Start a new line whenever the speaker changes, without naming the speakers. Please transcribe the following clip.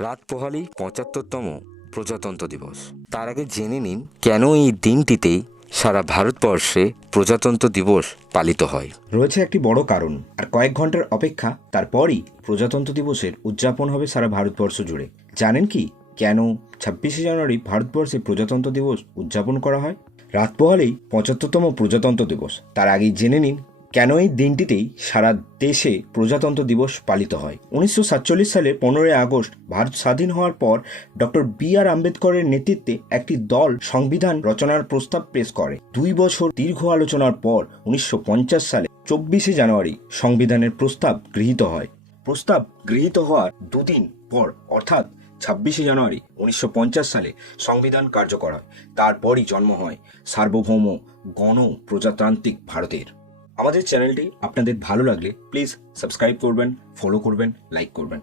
রাত পোহালেই পঁচাত্তরতম প্রজাতন্ত্র দিবস। তার আগে জেনে নিন, কেন এই দিনটিতেই সারা ভারতবর্ষে প্রজাতন্ত্র দিবস পালিত হয়?
রয়েছে একটি বড় কারণ, আর কয়েক ঘণ্টার অপেক্ষা তারপরই প্রজাতন্ত্র দিবসের উদযাপন হবে সারা ভারতবর্ষ জুড়ে। জানেন কি, কেন ছাব্বিশে জানুয়ারি ভারতবর্ষে প্রজাতন্ত্র দিবস উদযাপন করা হয়? রাত পোহালেই পঁচাত্তরতম প্রজাতন্ত্র দিবস। তার আগেই জেনে নিন কেন এই দিনটিতেই সারা দেশে প্রজাতন্ত্র দিবস পালিত হয়? উনিশশো সাতচল্লিশ সালে পনেরোই আগস্ট ভারত স্বাধীন হওয়ার পর ডক্টর বি আর আম্বেদকরের নেতৃত্বে একটি দল সংবিধান রচনার প্রস্তাব পেশ করে। দুই বছর দীর্ঘ আলোচনার পর উনিশশো পঞ্চাশ সালে চব্বিশে জানুয়ারি সংবিধানের প্রস্তাব গৃহীত হয়। প্রস্তাব গৃহীত হওয়ার দুদিন পর, অর্থাৎ ছাব্বিশে জানুয়ারি উনিশশো পঞ্চাশ সালে সংবিধান কার্যকর হয়। তারপরই জন্ম হয় সার্বভৌম গণ প্রজাতান্ত্রিক ভারতের। আমাদের চ্যানেলটি আপনাদের ভালো লাগলে প্লিজ সাবস্ক্রাইব করবেন ফলো করবেন লাইক করবেন।